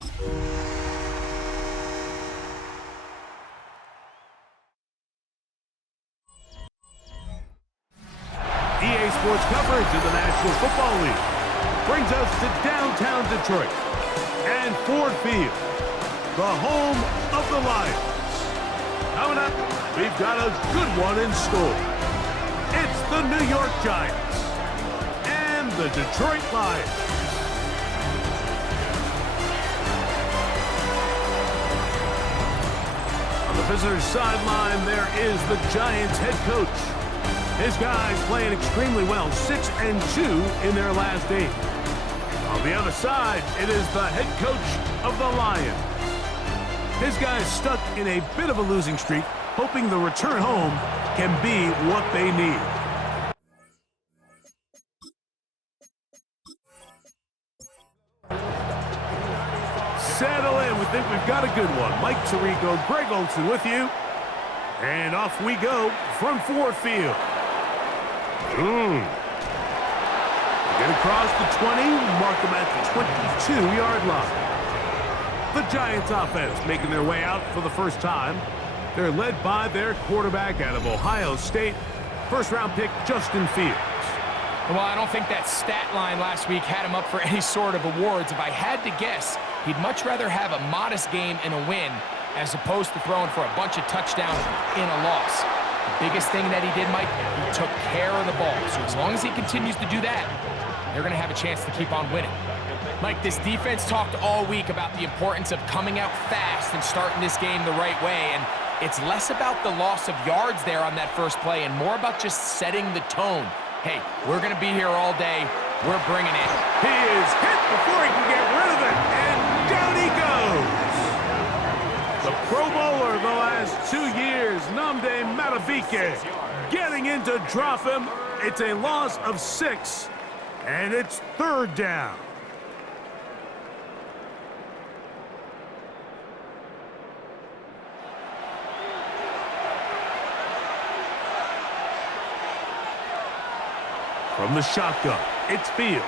EA Sports coverage of the National Football League brings us to downtown Detroit and Ford Field, the home of the Lions. Coming up, we've got a good one in store. It's the New York Giants and the Detroit Lions. On the visitor's sideline, there is the Giants head coach. His guys playing extremely well, 6-2 in their last 8. On the other side, it is the head coach of the Lions. His guys stuck in a bit of a losing streak, hoping the return home can be what they need. Settle in. We think we've got a good one. Mike Tirico, Greg Olsen with you. And off we go from Ford Field. Get across the 20, mark them at the 22-yard line. The Giants offense making their way out for the first time. They're led by their quarterback out of Ohio State, first-round pick Justin Fields. Well, I don't think that stat line last week had him up for any sort of awards. If I had to guess, he'd much rather have a modest game and a win as opposed to throwing for a bunch of touchdowns in a loss. The biggest thing that he did, Mike, he took care of the ball. So as long as he continues to do that, they're going to have a chance to keep on winning. Mike, this defense talked all week about the importance of coming out fast and starting this game the right way, and it's less about the loss of yards there on that first play and more about just setting the tone. Hey, we're going to be here all day. We're bringing it. He is hit before he can get rid of it, and down he goes. The Pro Bowler the last 2 years, Nnamdi Madubuike, getting in to drop him. It's a loss of 6, and it's third down. From the shotgun, it's Fields.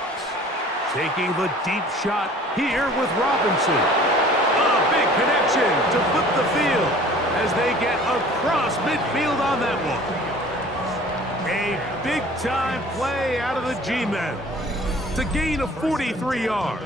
Taking the deep shot here with Robinson. A big connection to flip the field as they get across midfield on that one. A big-time play out of the G-men to gain of 43 yards.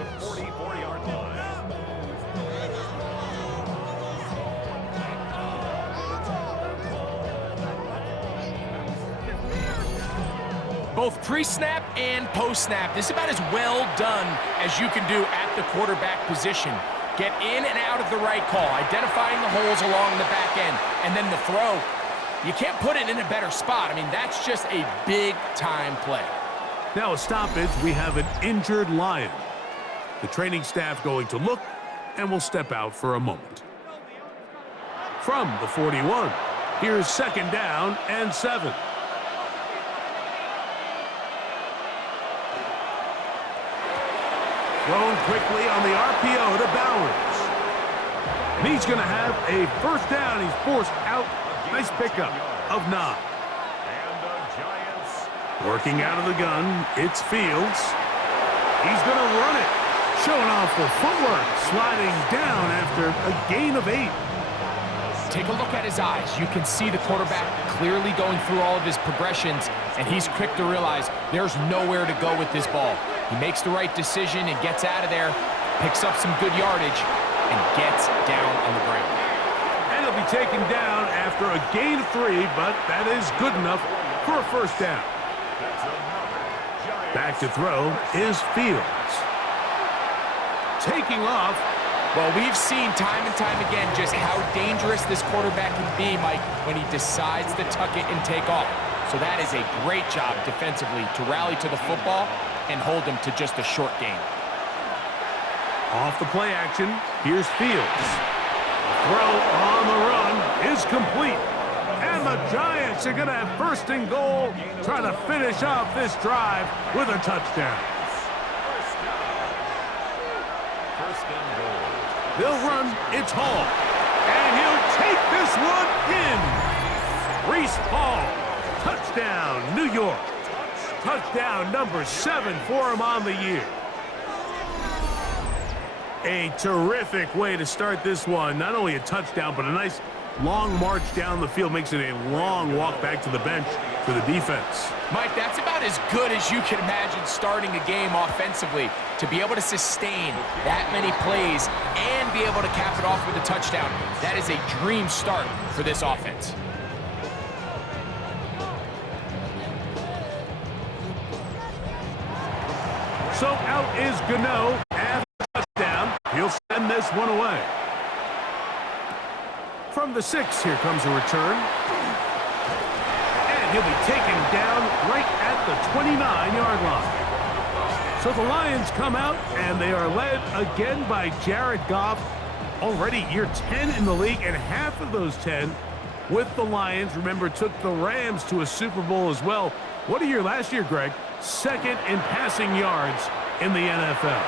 Both pre-snap and post-snap, this is about as well done as you can do at the quarterback position. Get in and out of the right call, identifying the holes along the back end, and then the throw. You can't put it in a better spot. I mean, that's just a big-time play. Now a stoppage, we have an injured Lion. The training staff going to look, and will step out for a moment. From the 41, here's second down and 7. Thrown quickly on the RPO to Bowers. And he's going to have a first down. He's forced out. Nice pickup of 9. Working out of the gun, it's Fields. He's going to run it. Showing off the footwork. Sliding down after a gain of 8. Take a look at his eyes. You can see the quarterback clearly going through all of his progressions, and he's quick to realize there's nowhere to go with this ball. He makes the right decision and gets out of there, picks up some good yardage, and gets down on the ground. And he'll be taken down after a gain of 3, but that is good enough for a first down. Back to throw is Fields. Taking off. Well, we've seen time and time again just how dangerous this quarterback can be, Mike, when he decides to tuck it and take off. So that is a great job defensively to rally to the football and hold him to just a short gain. Off the play action, here's Fields. Throw on the run is complete. And the Giants are going to have first and goal, trying to finish off this drive with a touchdown. They'll run, it's Hall. And he'll take this one in. Reese Hall, touchdown, New York. Touchdown number 7 for him on the year. A terrific way to start this one. Not only a touchdown, but a nice long march down the field. Makes it a long walk back to the bench for the defense. Mike, that's about as good as you can imagine starting a game offensively. To be able to sustain that many plays and be able to cap it off with a touchdown, that is a dream start for this offense. So out is Gano at the touchdown. He'll send this one away. From the 6, here comes a return. And he'll be taken down right at the 29-yard line. So the Lions come out, and they are led again by Jared Goff. Already year 10 in the league, and half of those 10 with the Lions. Remember, took the Rams to a Super Bowl as well. What a year last year, Greg. Second in passing yards in the NFL.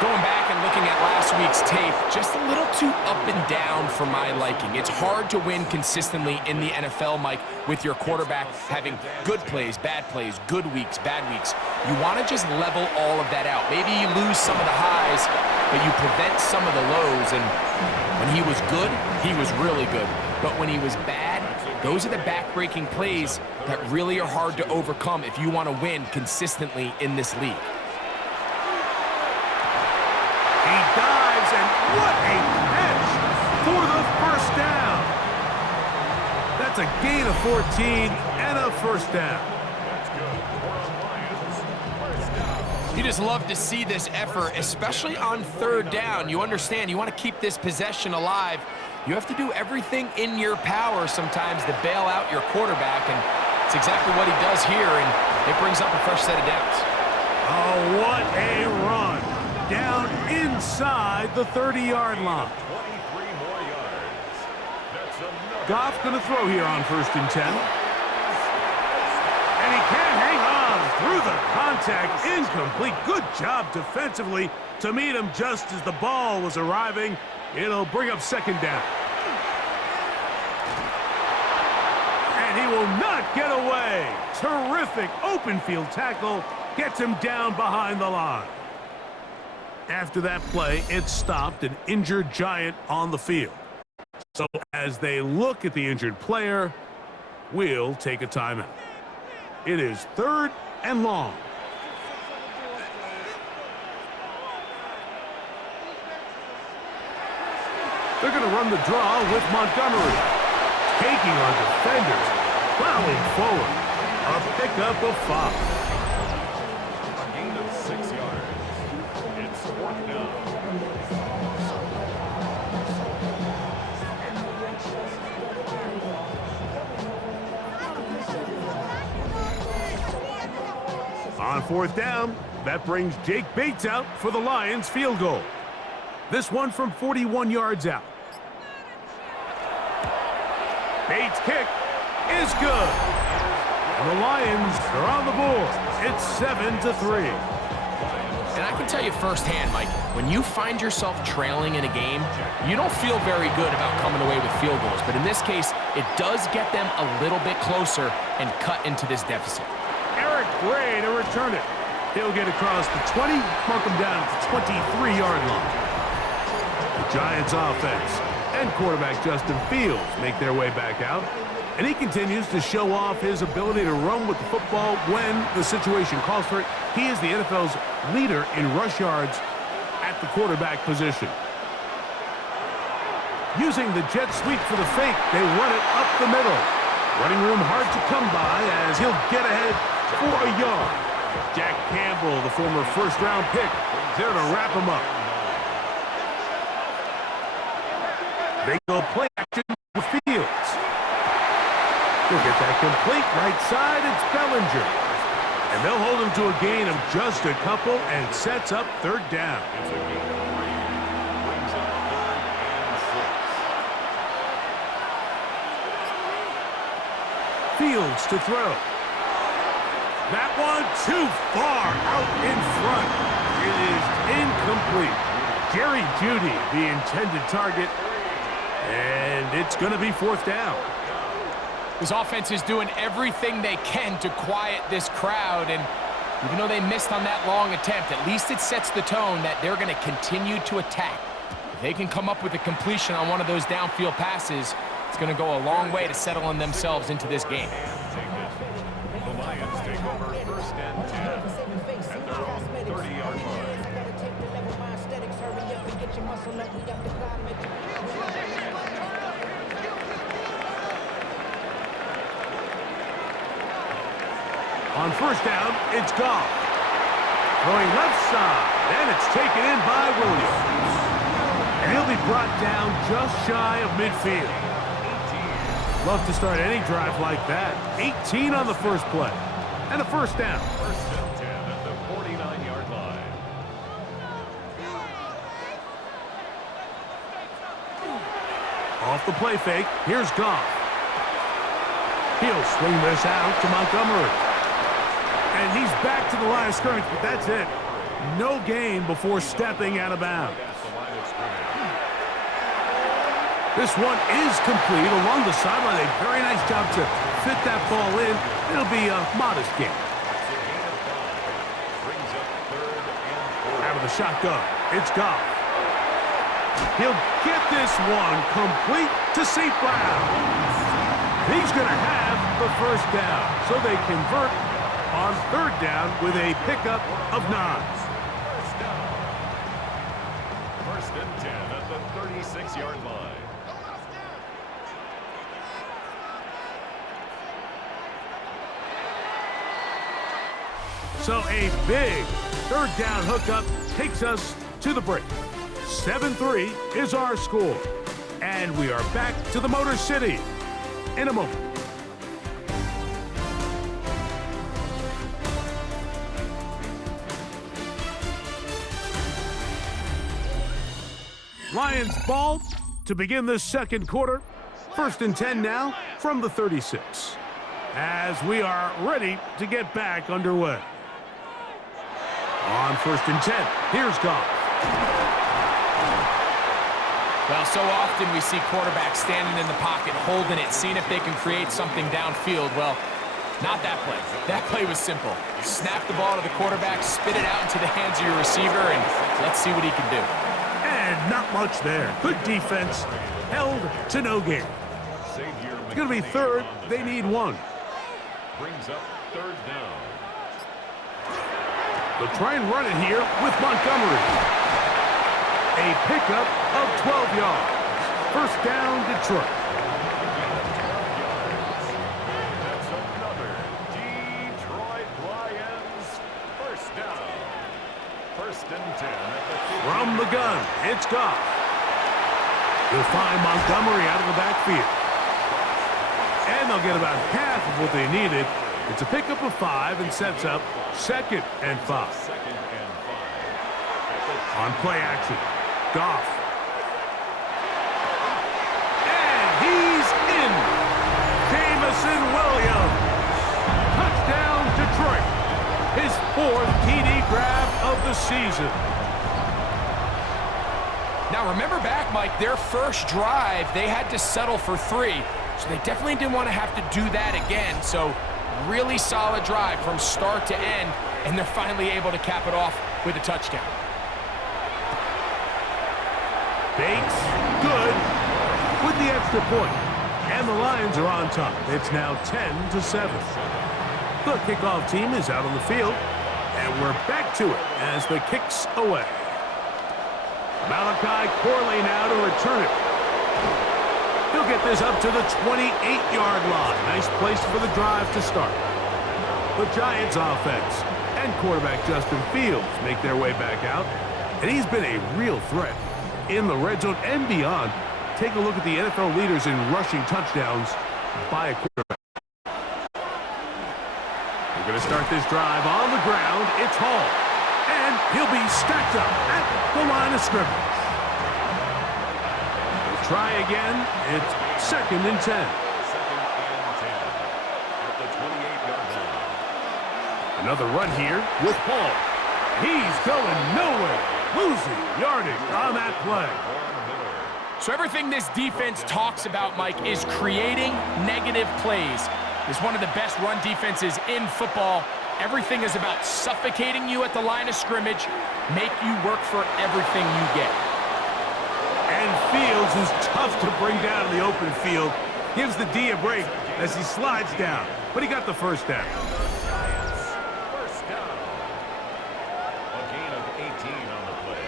Going back and looking at last week's tape, just a little too up and down for my liking. It's hard to win consistently in the NFL, Mike, with your quarterback having good plays, good weeks, bad weeks. You want to just level all of that out. Maybe you lose some of the highs, but you prevent some of the lows. And when he was good, he was really good. But when he was bad, those are the back-breaking plays that really are hard to overcome if you want to win consistently in this league. He dives, and what a catch for the first down. That's a gain of 14 and a first down. You just love to see this effort, especially on third down. You understand, you want to keep this possession alive. You have to do everything in your power sometimes to bail out your quarterback, and it's exactly what he does here, and it brings up a fresh set of downs. Oh, what a run. Down inside the 30-yard line. Goff going to throw here on 1st and 10. And he can't hang on through the contact. Incomplete. Good job defensively to meet him just as the ball was arriving. It'll bring up 2nd down. And he will not get away. Terrific open field tackle. Gets him down behind the line. After that play, it stopped an injured Giant on the field. So as they look at the injured player, we'll take a timeout. It is 3rd and long. They're going to run the draw with Montgomery. Taking on defenders, plowing forward. A pickup of 5. A gain of 6 yards. It's 4th down. On 4th down, that brings Jake Bates out for the Lions field goal. This one from 41 yards out. Bates' kick is good. And the Lions are on the board. It's 7-3. And I can tell you firsthand, Mike, when you find yourself trailing in a game, you don't feel very good about coming away with field goals. But in this case, it does get them a little bit closer and cut into this deficit. Eric Gray to return it. He'll get across the 20, mark him down at the 23-yard line. The Giants offense and quarterback Justin Fields make their way back out. And he continues to show off his ability to run with the football when the situation calls for it. He is the NFL's leader in rush yards at the quarterback position. Using the jet sweep for the fake, they run it up the middle. Running room hard to come by as he'll get ahead for a yard. Jack Campbell, the former first-round pick, there to wrap him up. They go play action with Fields. He'll get that complete right side. It's Bellinger. And they'll hold him to a gain of just a couple and sets up 3rd down. It's a gain of 3. Brings up 3rd and 6. Fields to throw. That one too far out in front. It is incomplete. Jerry Jeudy, the intended target. And it's going to be 4th down. This offense is doing everything they can to quiet this crowd, and Even though they missed on that long attempt, at least it sets the tone that they're going to continue to attack. If they can come up with a completion on one of those downfield passes, it's going to go a long way to settling themselves into this game. The Lions take over 1st and 10 at their own 30-yard line. On 1st down, it's Goff. Throwing left side, and it's taken in by Williams. And he'll be brought down just shy of midfield. Love to start any drive like that. 18 on the first play. And a 1st down. 1st and 10 at the 49-yard line. Off the play fake, here's Goff. He'll swing this out to Montgomery. And he's back to the line of scrimmage, but that's it. No gain before stepping out of bounds. This one is complete along the sideline. A very nice job to fit that ball in. It'll be a modest gain. Out of the shotgun, it's Goff. He'll get this one complete to St. Brown. He's going to have the 1st down, so they convert on 3rd down with a pickup of 9. 1st down. 1st and 10 at the 36-yard line. So a big 3rd down hookup takes us to the break. 7-3 is our score. And we are back to the Motor City in a moment. Lions ball to begin this 2nd quarter. 1st and 10 now from the 36. As we are ready to get back underway. On 1st and 10, here's Goff. Well, so often we see quarterbacks standing in the pocket, holding it, seeing if they can create something downfield. Well, not that play. That play was simple. Snap the ball to the quarterback, spit it out into the hands of your receiver, and let's see what he can do. And not much there. Good defense. Held to no gain. It's going to be 3rd. They need 1. Brings up 3rd down. They'll try and run it here with Montgomery. A pickup of 12 yards. 1st down, Detroit. That's another Detroit Lions 1st down. 1st and 10 at the 50. From the gun, it's Goff. He'll find Montgomery out of the backfield. And they'll get about half of what they needed. It's a pickup of 5 and sets up 2nd and 5. 2nd and 5. On play action, Goff. And he's in. Jameson Williams. Touchdown, Detroit. His 4th TD grab of the season. Now, remember back, Mike, their first drive, they had to settle for 3. So they definitely didn't want to have to do that again. So really solid drive from start to end, and they're finally able to cap it off with a touchdown. Bates, good, with the extra point. And the Lions are on top. It's now 10-7. The kickoff team is out on the field, and we're back to it as the kick's away. Malachi Corley now to return it. He'll get this up to the 28-yard line. Nice place for the drive to start. The Giants offense and quarterback Justin Fields make their way back out, and he's been a real threat in the red zone and beyond. Take a look at the NFL leaders in rushing touchdowns by a quarterback. We're going to start this drive on the ground. It's Hall, and he'll be stacked up at the line of scrimmage. They'll try again. It's 2nd and 10. 2nd and 10 at the 28-yard line. Another run here with Hall. He's going nowhere. Losing yardage on that play. So everything this defense talks about, Mike, is creating negative plays. It's one of the best run defenses in football, Everything is about suffocating you at the line of scrimmage, make you work for everything you get. And Fields is tough to bring down in the open field. Gives the D a break as he slides down. But he got the first down. First down. A gain of 18 on the play.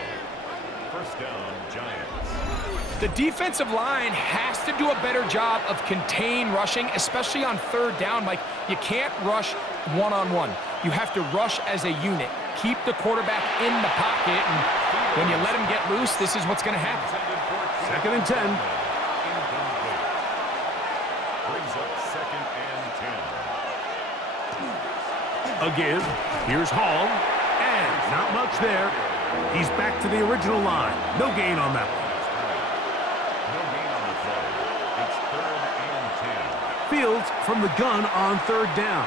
First down, Giants. The defensive line has to do a better job of contain rushing, especially on third down. Like, you can't rush one-on-one. You have to rush as a unit. Keep the quarterback in the pocket, and when you let him get loose, this is what's going to happen. Second and 10. Incomplete. Brings up second and 10. A give. Here's Hall. And not much there. He's back to the original line. No gain on that one. No gain on the play. It's third and 10. Fields from the gun on third down.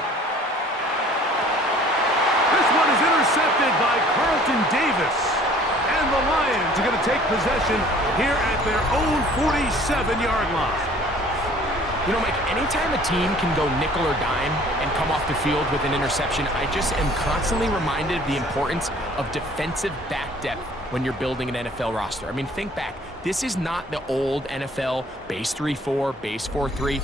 This one is intercepted by Carlton Davis. And the Lions are going to take possession here at their own 47-yard line. You know, Mike, anytime a team can go nickel or dime and come off the field with an interception, I just am constantly reminded of the importance of defensive back depth when you're building an NFL roster. I mean, think back. This is not the old NFL base 3-4, base 4-3.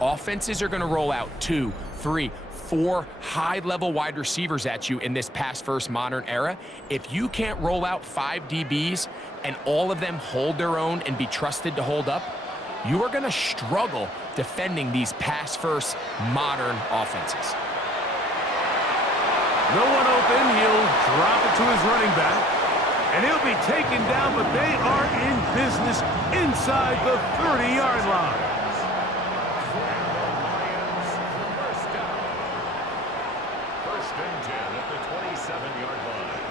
Offenses are going to roll out 2, 3, 4 high-level wide receivers at you in this pass-first modern era. If you can't roll out 5 DBs and all of them hold their own and be trusted to hold up, you are going to struggle defending these pass-first modern offenses. No one open. He'll drop it to his running back. And he'll be taken down, but they are in business inside the 30-yard line. First and 10 at the 27-yard line.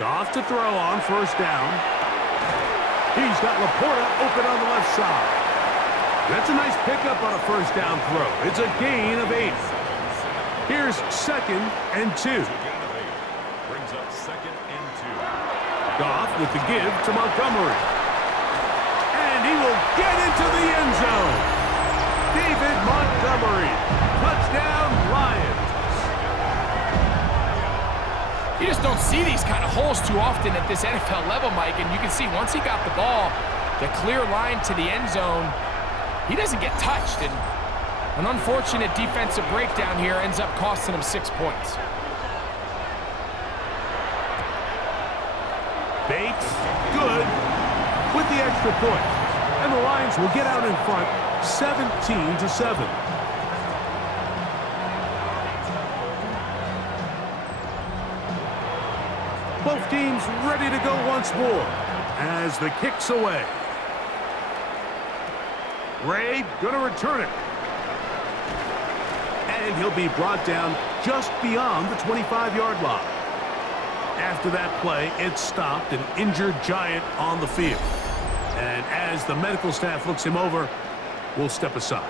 Goff to throw on first down. He's got Laporta open on the left side. That's a nice pickup on a first down throw. It's a gain of 8. Here's second and 2. Brings up second and 2. Goff with the give to Montgomery. And he will get into the end zone. David Montgomery. Touchdown, Lions. You just don't see these kind of holes too often at this NFL level, Mike, and you can see once he got the ball, the clear line to the end zone, he doesn't get touched, and an unfortunate defensive breakdown here ends up costing him 6 points. Bates, good, with the extra point. And the Lions will get out in front, 17-7. Both teams ready to go once more as the kick's away. Ray going to return it. And he'll be brought down just beyond the 25-yard line. After that play, it stopped an injured Giant on the field. And as the medical staff looks him over, we'll step aside.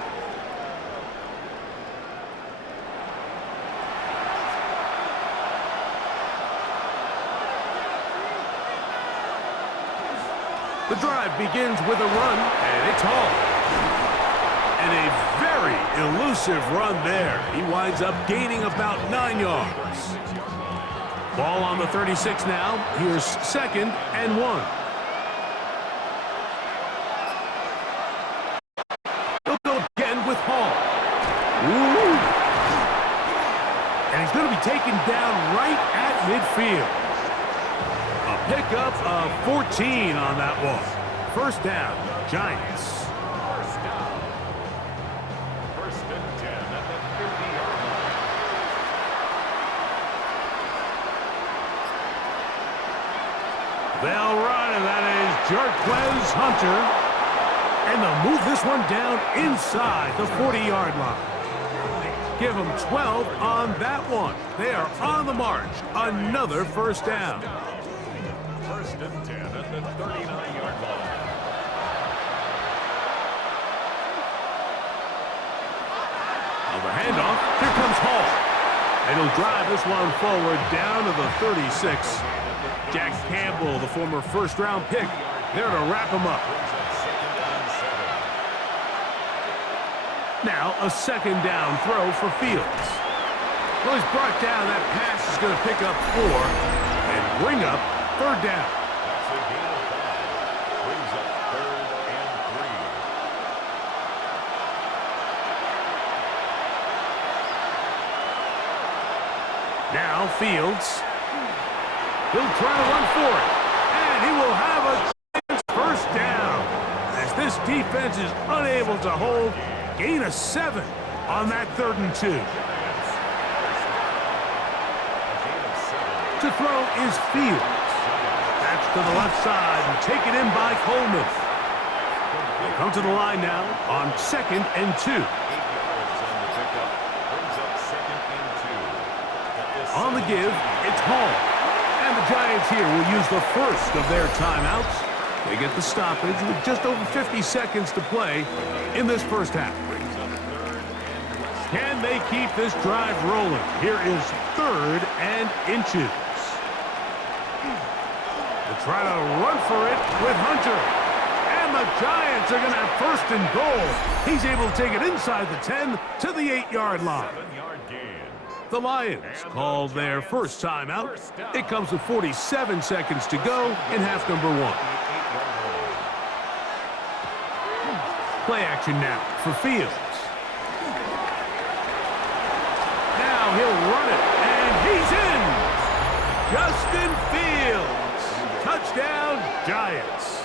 The drive begins with a run, and it's Hall. And a very elusive run there. He winds up gaining about 9 yards. Ball on the 36 now. Here's second and 1. He'll go again with Hall. Ooh. And he's going to be taken down right at midfield. A pickup of 14 on that one. First down, Giants. First down. First and 10 at the 50-yard line. They'll run, and that is Jarquez Hunter. And they'll move this one down inside the 40-yard line. Give them 12 on that one. They are on the march. Another first down. First and 10 at the 39-yard line. On the handoff, here comes Hall. And he'll drive this one forward down to the 36. Jack Campbell, the former first-round pick, there to wrap him up. Now a second down throw for Fields. Well, he's brought down. That pass is going to pick up 4 and bring up third down. That's a gain of 5. Brings up 3rd and 3. Now Fields. He'll try to run for it. And he will have a first down. As this defense is unable to hold. Gain of 7 on that 3rd and 2. To throw is Fields. That's to the left side and taken in by Coleman. They come to the line now on 2nd and 2. 8 yards on the pickup. Brings up 2nd and 2. On the give, it's Hall. And the Giants here will use the first of their timeouts. They get the stoppage with just over 50 seconds to play in this first half. Can they keep this drive rolling? Here is 3rd and inches. They'll try to run for it with Hunter. And the Giants are going to have 1st and goal. He's able to take it inside the 10 to the 8-yard line. 7-yard gain. The Lions call their first timeout. It comes with 47 seconds to go in half number 1. Play action now for Fields. Now he'll run it, and he's in! Justin Fields! Touchdown, Giants.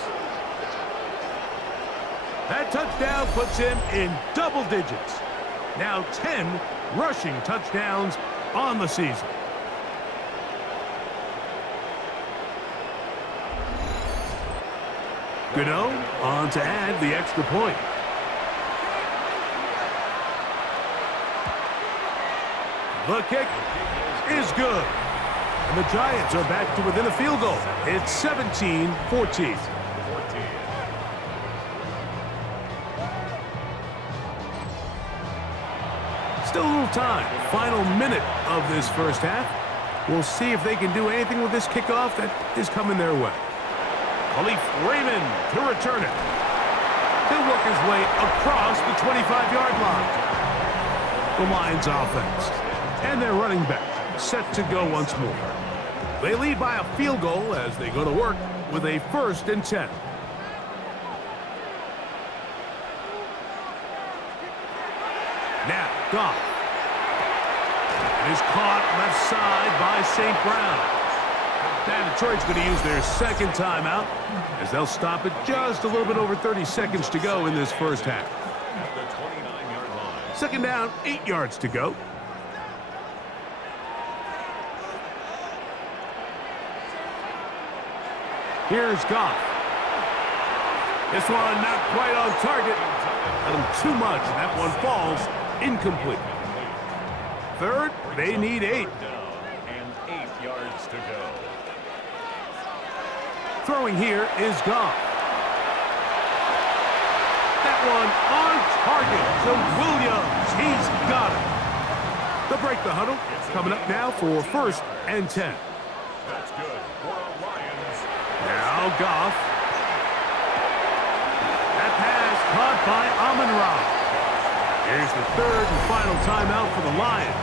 That touchdown puts him in double digits. Now 10 rushing touchdowns on the season. Gano on to add the extra point. The kick is good. And the Giants are back to within a field goal. It's 17-14. Still a little time. Final minute of this first half. We'll see if they can do anything with this kickoff that is coming their way. Khalif Raymond to return it. He'll work his way across the 25-yard line. The Lions offense. And their running back set to go once more. They lead by a field goal as they go to work with a 1st and 10. Now, Goff. It is caught left side by St. Brown. Now Detroit's going to use their 2nd timeout as they'll stop it just a little bit over 30 seconds to go in this first half. At the 29-yard line. 2nd down, 8 yards to go. Here's Goff. This one not quite on target. Got him too much, and that one falls incomplete. 3rd, they need 8. And 8 yards to go. Throwing here is Goff. That one on target to Williams. He's got it. They'll break the huddle. Coming up now for 1st and 10. That's good for a Lions. Now Goff. That pass caught by Amon-Ra. Here's the 3rd and final timeout for the Lions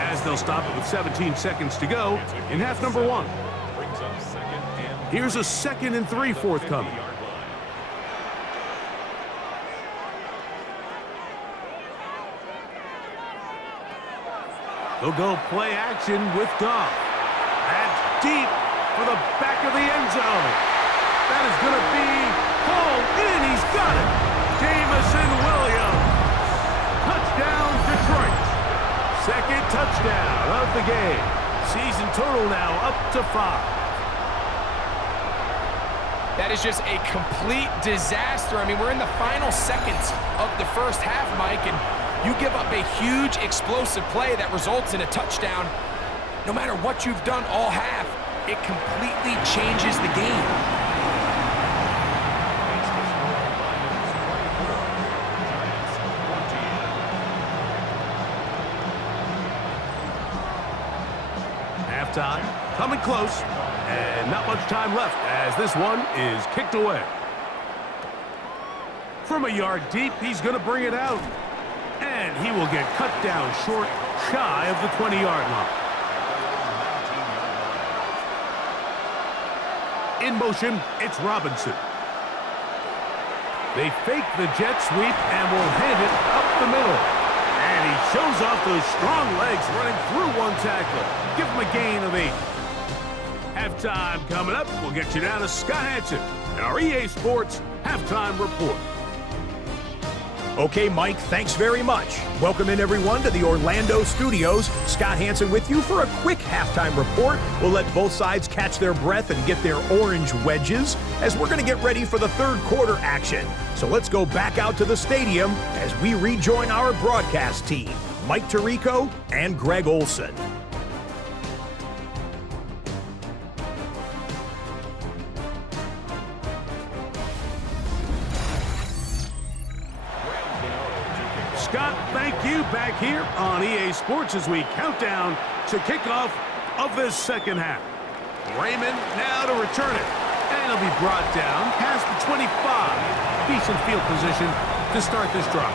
as they'll stop it with 17 seconds to go in half number 1. Brings up 2nd and Here's a 2nd and 3 forthcoming. 50-yard line. They'll go play action with Goff. That's deep for the back of the end zone. That is going to be pulled in. He's got it. Jamison Williams. Touchdown, Detroit. 2nd touchdown of the game. Season total now up to 5. That is just a complete disaster. I mean, we're in the final seconds of the first half, Mike, and you give up a huge explosive play that results in a touchdown. No matter what you've done all half, it completely changes the game. Halftime coming close, and not much time left as this one is kicked away. From a yard deep, he's going to bring it out. And he will get cut down short, shy of the 20-yard line. In motion, it's Robinson. They fake the jet sweep and will hand it up the middle. And he shows off those strong legs running through one tackle. Give him a gain of 8. Halftime coming up. We'll get you down to Scott Hansen and our EA Sports Halftime Report. Okay, Mike, thanks very much. Welcome in, everyone, to the Orlando studios. Scott Hansen with you for a quick halftime report. We'll let both sides catch their breath and get their orange wedges as we're going to get ready for the third quarter action. So let's go back out to the stadium as we rejoin our broadcast team, Mike Tirico and Greg Olson. Scott, thank you. Back here on EA Sports as we count down to kickoff of this second half. Raymond now to return it. And it'll be brought down past the 25. Decent field position to start this drive.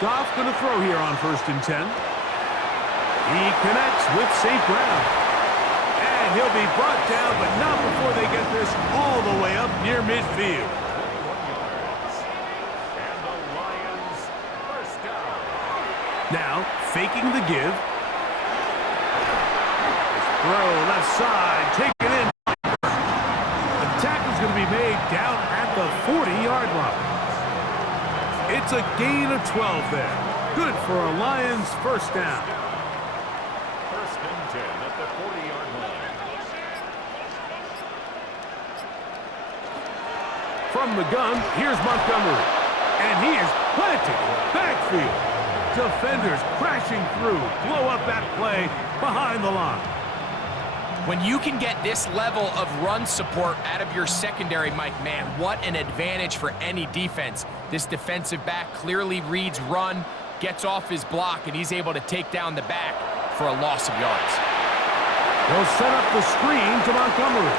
Goff going to throw here on 1st and 10. He connects with St. Brown. And he'll be brought down, but not before they get this all the way up near midfield. And the Lions first down. Now, faking the give. Throw left side, taken in. The tackle's going to be made down at the 40-yard line. It's a gain of 12 there. Good for a Lions first down. First and 10 at the 40-yard line. From the gun, here's Montgomery. And he is planted backfield. Defenders crashing through. Blow up that play behind the line. When you can get this level of run support out of your secondary, Mike, man, what an advantage for any defense. This defensive back clearly reads run, gets off his block, and he's able to take down the back for a loss of yards. They'll set up the screen to Montgomery.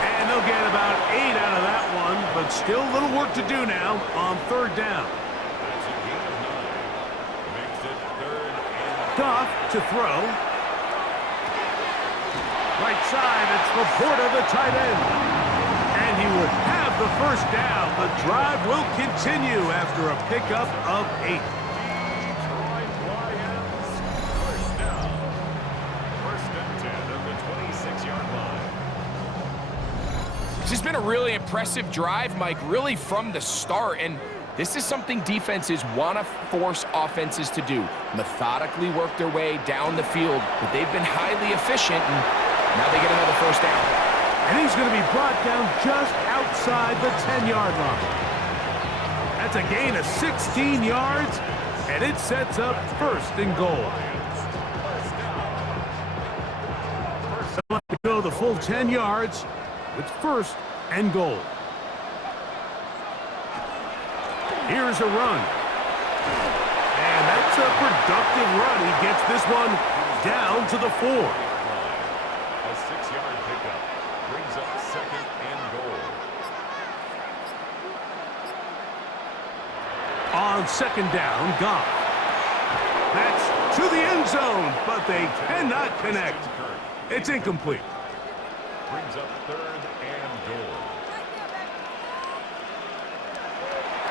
And they'll get about 8 out of that one, but still a little work to do now on 3rd down. That's a gain of 9. Makes it 3rd and Goff to throw. Right side, it's Laporta, the tight end. And he will have the first down. The drive will continue after a pickup of 8. Detroit Lions first down. First and 10 at the 26-yard line. This has been a really impressive drive, Mike, really from the start. And this is something defenses want to force offenses to do. Methodically work their way down the field. But they've been highly efficient, and now they get another first down. And he's going to be brought down just outside the 10-yard line. That's a gain of 16 yards, and it sets up 1st and goal. They'll have to go the full 10 yards. It's 1st and goal. Here's a run. And that's a productive run. He gets this one down to the 4. A 6-yard pickup brings up 2nd and goal. On 2nd down, Goff. That's to the end zone, but they cannot connect. It's incomplete. Brings up 3rd and goal.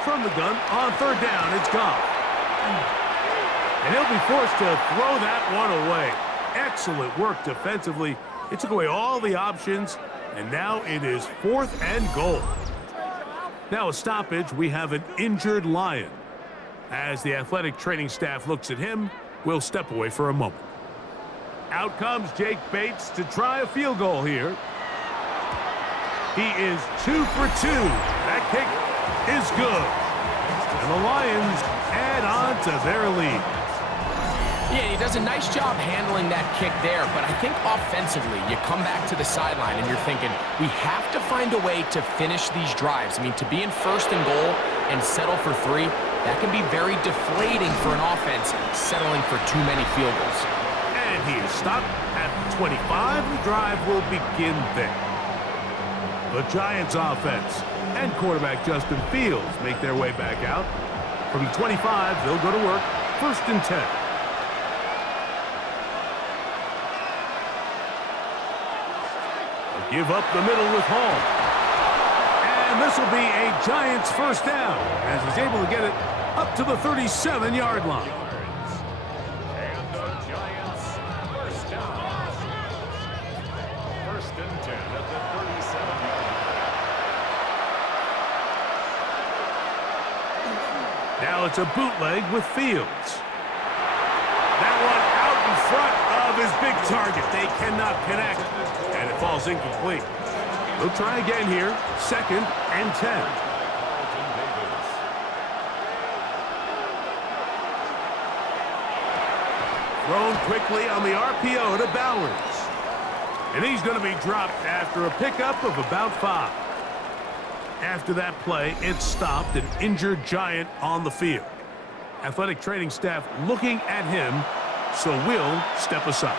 From the gun, on 3rd down, it's Goff. And he'll be forced to throw that one away. Excellent work defensively. It took away all the options, and now it is 4th and goal. Now a stoppage, we have an injured Lion. As the athletic training staff looks at him, we'll step away for a moment. Out comes Jake Bates to try a field goal here. He is 2 for 2. That kick is good. And the Lions add on to their lead. Yeah, he does a nice job handling that kick there, but I think offensively, you come back to the sideline and you're thinking, we have to find a way to finish these drives. I mean, to be in 1st and goal and settle for 3, that can be very deflating for an offense settling for too many field goals. And And he is stopped at the 25. The drive will begin there. The Giants offense and quarterback Justin Fields make their way back out. From the 25, they'll go to work. 1st and 10. They'll give up the middle with Hall. And this will be a Giants first down as he's able to get it up to the 37-yard line. And the Giants first down. 1st and 10 at the 37-yard line. Now it's a bootleg with Fields. That one out in front of his big target. They cannot connect, and it falls incomplete. They'll try again here. 2nd and 10. Thrown quickly on the RPO to Bowers. And he's going to be dropped after a pickup of about 5. After that play, it stopped an injured Giant on the field. Athletic training staff looking at him, so will step aside.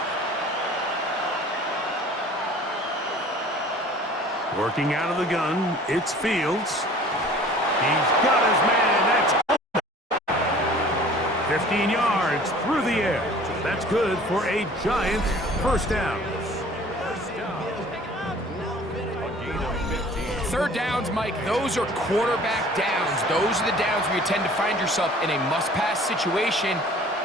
Working out of the gun, it's Fields. He's got his man. That's 15 yards through the air. That's good for a Giants first down. 3rd downs, Mike, those are quarterback downs. Those are the downs where you tend to find yourself in a must-pass situation,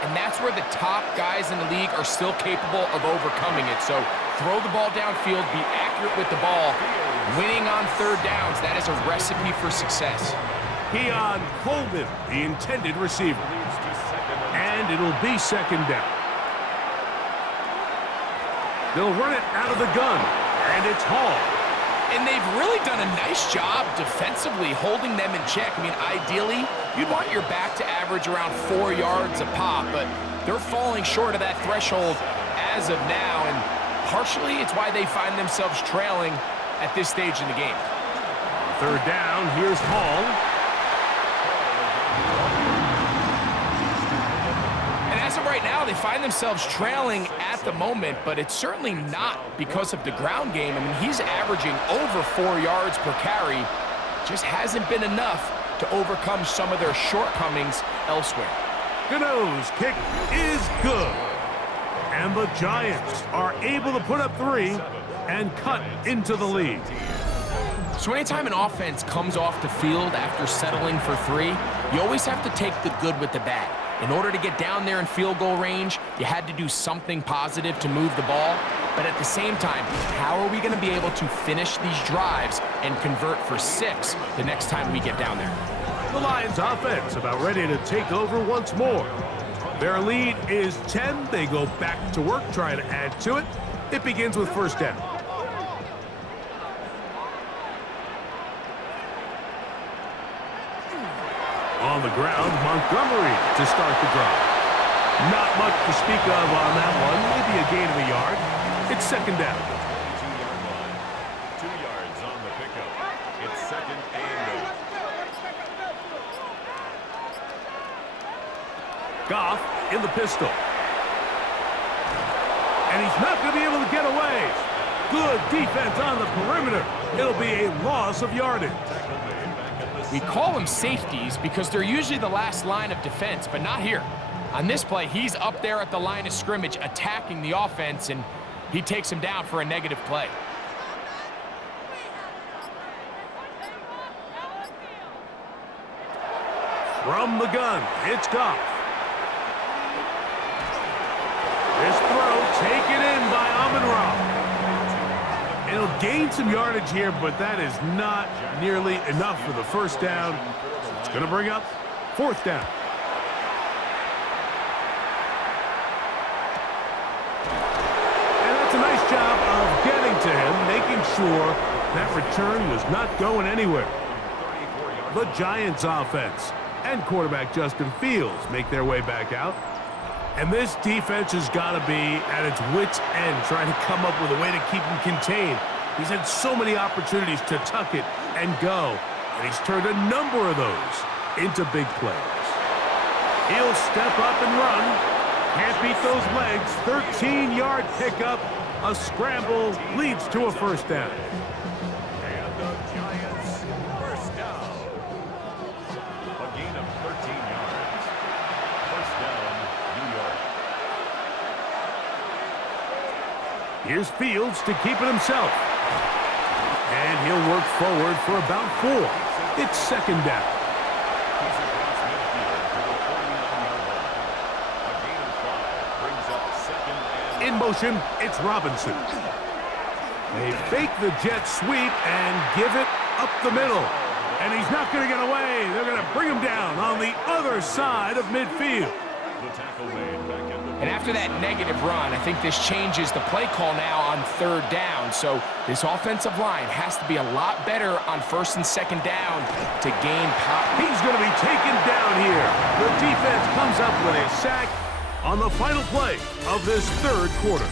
and that's where the top guys in the league are still capable of overcoming it. So throw the ball downfield, be accurate with the ball. Winning on 3rd downs, that is a recipe for success. Keon Coleman, the intended receiver. And it'll be 2nd down. They'll run it out of the gun, and it's Hall. And they've really done a nice job defensively holding them in check. I mean, ideally, you'd want your back to average around 4 yards a pop, but they're falling short of that threshold as of now, and partially it's why they find themselves trailing at this stage in the game. 3rd down, here's Hall. And as of right now, they find themselves trailing at the moment, but it's certainly not because of the ground game. I mean, he's averaging over 4 yards per carry. Just hasn't been enough to overcome some of their shortcomings elsewhere. Gano's kick is good. And the Giants are able to put up 3 and cut into the lead. So anytime an offense comes off the field after settling for 3, you always have to take the good with the bad. In order to get down there in field goal range, you had to do something positive to move the ball. But at the same time, how are we going to be able to finish these drives and convert for 6 the next time we get down there? The Lions offense about ready to take over once more. Their lead is 10. They go back to work, trying to add to it. It begins with 1st down. On the ground, Montgomery to start the drive. Not much to speak of on that one. Maybe a gain of a yard. It's 2nd down. 2 yards on the pickup. It's 2nd and 8. Goff in the pistol. And he's not going to be able to get away. Good defense on the perimeter. It'll be a loss of yardage. We call them safeties because they're usually the last line of defense, but not here. On this play, he's up there at the line of scrimmage attacking the offense, and he takes him down for a negative play. From the gun, it's Goff. This throw taken in by Amon-Ra. It'll gain some yardage here, but that is not nearly enough for the 1st down. It's going to bring up 4th down. And that's a nice job of getting to him, making sure that return was not going anywhere. The Giants offense and quarterback Justin Fields make their way back out. And this defense has got to be at its wits' end, trying to come up with a way to keep him contained. He's had so many opportunities to tuck it and go, and he's turned a number of those into big plays. He'll step up and run. Can't beat those legs. 13-yard pickup. A scramble leads to a first down. And the Giants first down. A gain of 13 yards. First down, New York. Here's Fields to keep it himself. And he'll work forward for about 4. It's second down. He's across midfield to the 49-yard line. A gain of 5 brings up second and... In motion, it's Robinson. They fake the jet sweep and give it up the middle. And he's not going to get away. They're going to bring him down on the other side of midfield. The tackle made back in the... And after that negative run, I think this changes the play call now on third down. So this offensive line has to be a lot better on first and second down to gain power. He's going to be taken down here. The defense comes up with a sack on the final play of this third quarter.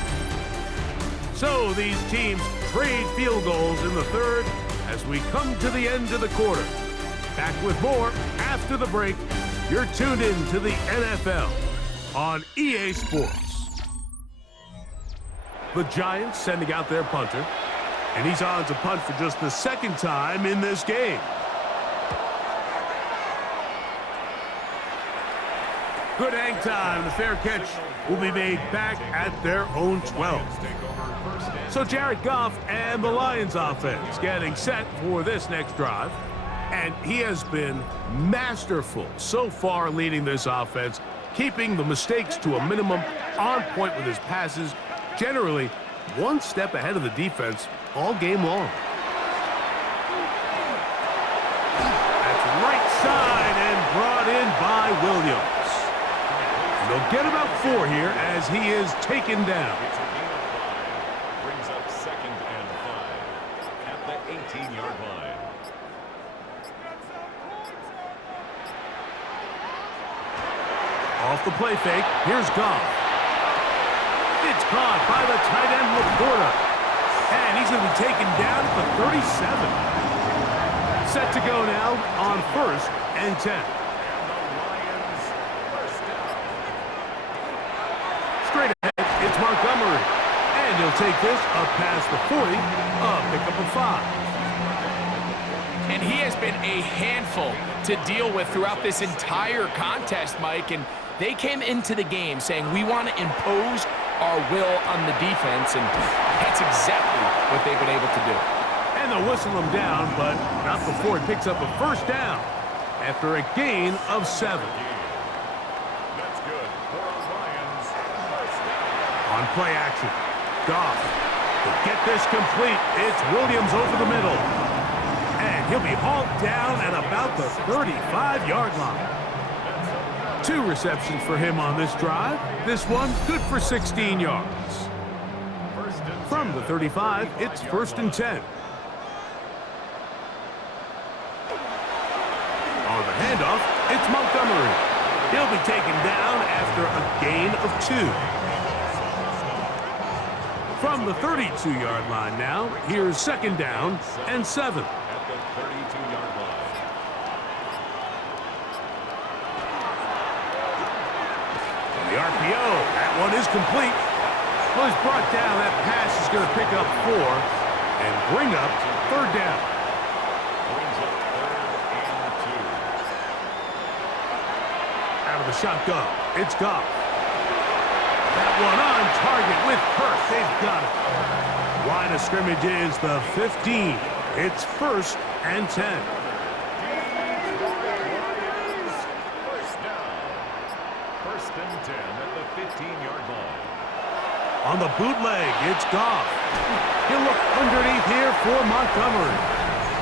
So these teams trade field goals in the third as we come to the end of the quarter. Back with more after the break. You're tuned in to the NFL on EA Sports. The Giants sending out their punter, and he's on to punt for just the second time in this game. Good hang time. The fair catch will be made back at their own 12. So Jared Goff and the Lions offense getting set for this next drive. And he has been masterful so far leading this offense, keeping the mistakes to a minimum, on point with his passes, generally one step ahead of the defense all game long. That's right side and brought in by Williams. And they'll get about 4 here as he is taken down. It's a gain of 5. Brings up second and 5 at the 18-yard line. Off the play fake, here's Goff. It's caught by the tight end Laporta. And he's going to be taken down at the 37. Set to go now on first and 10. Straight ahead, it's Montgomery. And he'll take this up past the 40, a pickup of 5. And he has been a handful to deal with throughout this entire contest, Mike. And they came into the game saying, we want to impose our will on the defense, and that's exactly what they've been able to do. And they'll whistle him down, but not before he picks up a first down after a gain of 7. That's good for the Lions. First down. On play action, Goff to get this complete. It's Williams over the middle. And he'll be hauled down at about the 35-yard line. 2 receptions for him on this drive. This one good for 16 yards. From the 35, it's first and 10. On the handoff, it's Montgomery. He'll be taken down after a gain of 2. From the 32-yard line now, here's second down and 7. At the 32-yard line. The RPO, that one is complete. Well, he's brought down. That pass is going to pick up 4 and bring up third down. Brings up third and 2. Out of the shotgun, it's Goff. That one on target with Kirk. They've got it. Line of scrimmage is the 15. It's first and 10. First and 10 at the 15-yard line. On the bootleg, it's Goff. He'll look underneath here for Montgomery.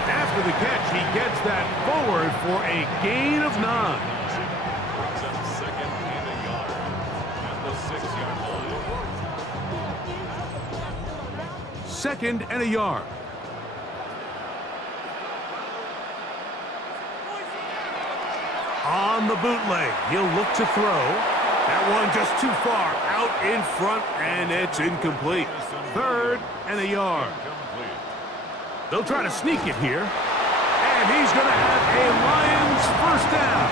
After the catch, he gets that forward for a gain of 9. Brings up second and a yard at the 6-yard line. Second and a yard. On the bootleg, he'll look to throw. That one just too far out in front, and it's incomplete. Third and a yard. Incomplete. They'll try to sneak it here. And he's going to have a Lions first down.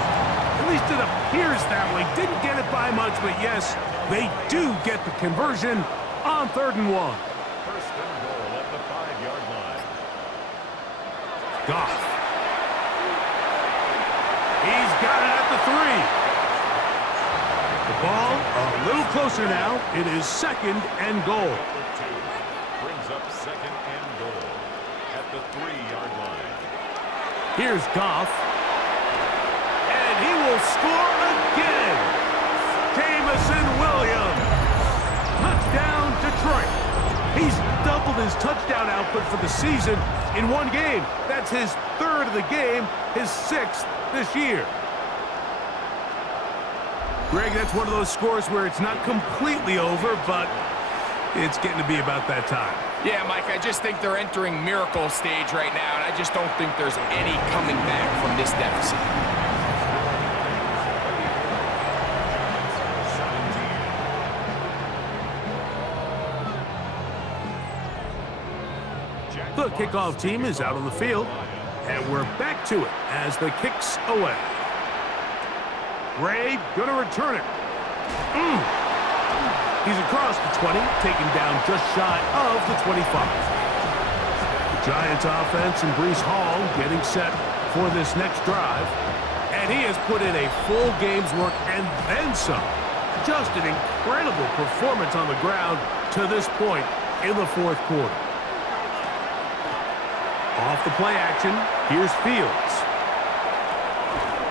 least it appears that way. Didn't get it by much, but yes, they do get the conversion on 3rd and 1. First and goal at the 5-yard line. Goff. He's got it at the 3. The ball a little closer now. It is 2nd and goal. Brings up 2nd and goal at the 3-yard line. Here's Goff. And he will score again. Jameson Williams. Touchdown, Detroit. He's doubled his touchdown output for the season in one game. That's his 3rd of the game, his 6th this year. Greg, that's one of those scores where it's not completely over, but it's getting to be about that time. Yeah, Mike, I just think they're entering miracle stage right now, and I just don't think there's any coming back from this deficit. The kickoff team is out on the field, and we're back to it as the kick's away. Ray gonna return it. He's across the 20, taken down just shy of the 25. The Giants offense and Breece Hall getting set for this next drive. And he has put in a full game's work and then some. Just an incredible performance on the ground to this point in the 4th quarter. Off the play action, here's Fields.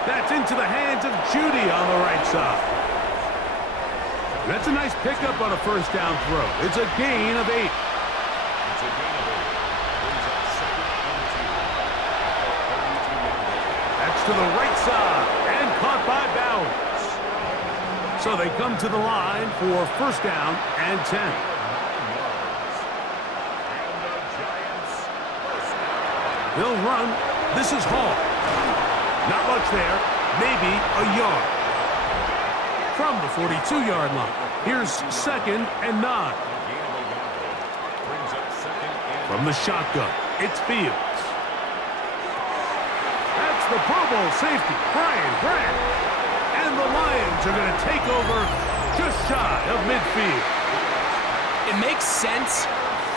That's into the hands of Judy on the right side. That's a nice pickup on a 1st down throw. It's a gain of 8. It's a gain of 8. Brings up 2nd and 2. That's to the right side and caught by Bowers. So they come to the line for 1st down and 10. And the Giants first down. They'll run. This is Hall. Not much there. Maybe a yard. From the 42-yard line. Here's 2nd and 9. Brings up 2nd and From the shotgun, it's Fields. That's the Pro Bowl safety, Brian Grant. And the Lions are going to take over just shy of midfield. It makes sense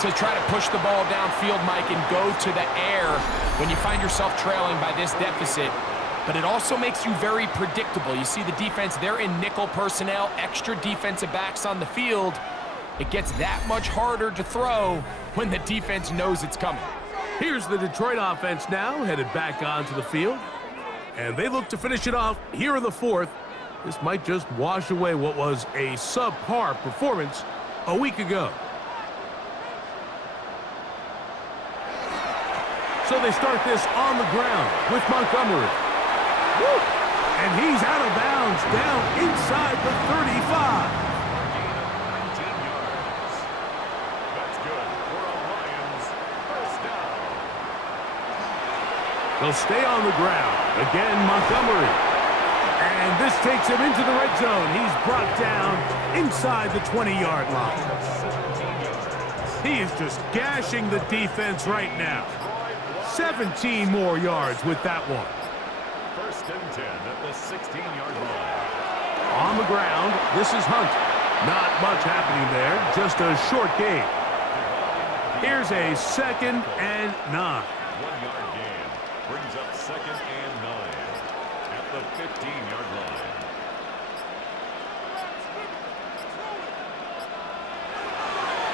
to try to push the ball downfield, Mike, and go to the air when you find yourself trailing by this deficit. But it also makes you very predictable. You see the defense, they're in nickel personnel, extra defensive backs on the field. It gets that much harder to throw when the defense knows it's coming. Here's the Detroit offense now, headed back onto the field. And they look to finish it off here in the 4th. This might just wash away what was a subpar performance a week ago. So they start this on the ground with Montgomery. Woo! And he's out of bounds, down inside the 35. 19 yards. That's good for a Lions first down. They'll stay on the ground. Again, Montgomery. And this takes him into the red zone. He's brought down inside the 20-yard line. He is just gashing the defense right now. 17 more yards with that one. 1st and 10 at the 16-yard line. On the ground, this is Hunt. Not much happening there, just a short gain. Here's a 2nd and 9. 1-yard gain. Brings up 2nd and 9 at the 15-yard line.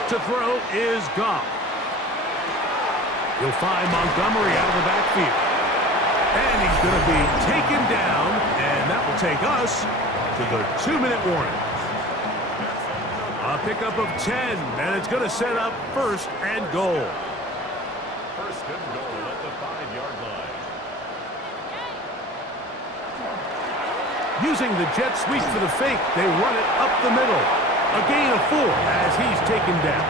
To throw is Goff. You'll find Montgomery out of the backfield. And he's going to be taken down, and that will take us to the 2-minute warning. A pickup of 10, and it's going to set up 1st and goal. 1st and goal at the 5-yard line. Using the jet sweep for the fake, they run it up the middle. A gain of 4 as he's taken down.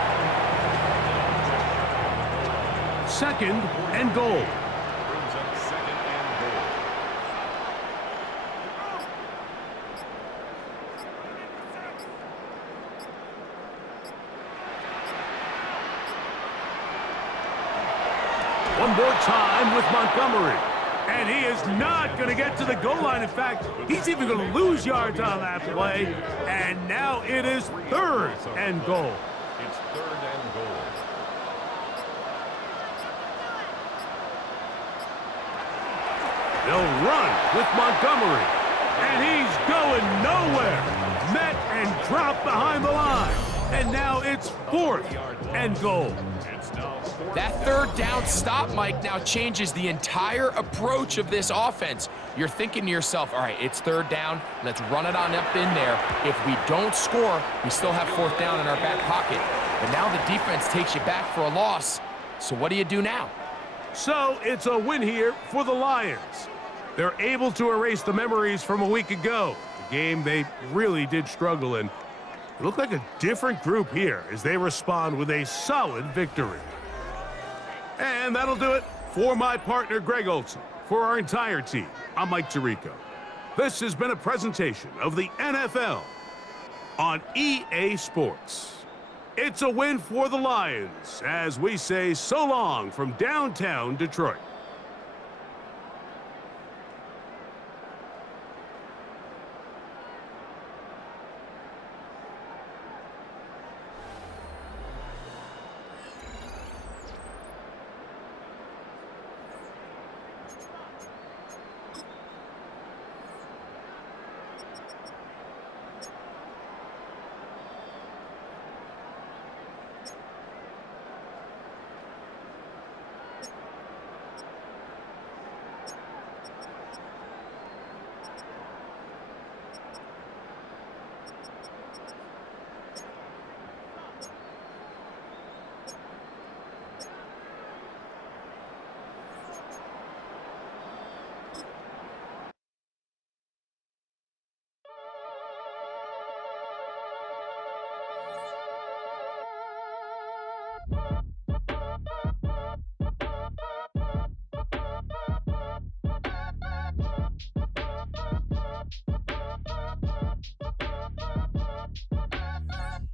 2nd and goal. Brings up 2nd and goal. One more time with Montgomery. And he is not going to get to the goal line. In fact, he's even going to lose yards on that play. And now it is 3rd and goal. It's 3rd and goal. They'll run with Montgomery. And he's going nowhere. Met and dropped behind the line. And now it's 4th and goal. It's now 4th. That 3rd down stop, Mike, now changes the entire approach of this offense. You're thinking to yourself, all right, it's 3rd down. Let's run it on up in there. If we don't score, we still have 4th down in our back pocket. But now the defense takes you back for a loss. So what do you do now? So it's a win here for the Lions. They're able to erase the memories from a week ago. The game they really did struggle in. It looked like a different group here as they respond with a solid victory. And that'll do it for my partner, Greg Olson. For our entire team, I'm Mike Tirico. This has been a presentation of the NFL on EA Sports. It's a win for the Lions as we say so long from downtown Detroit.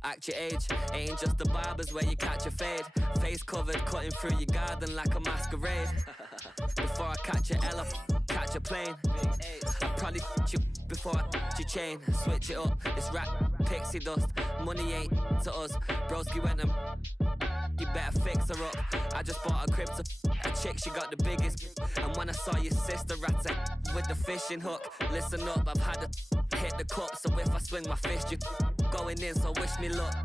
Act your age, ain't just the barbers where you catch a fade. Face covered, cutting through your garden like a masquerade. Before I catch a elephant, catch a plane. I probably you before I your chain. Switch it up, it's rap, pixie dust. Money ain't to us. Broski went and you better fix her up. I just bought a crib to a chick, she got the biggest. And when I saw your sister at it with the fishing hook, listen up, I've had to hit the cup. So if I swing my fist, you going in, so wish me luck.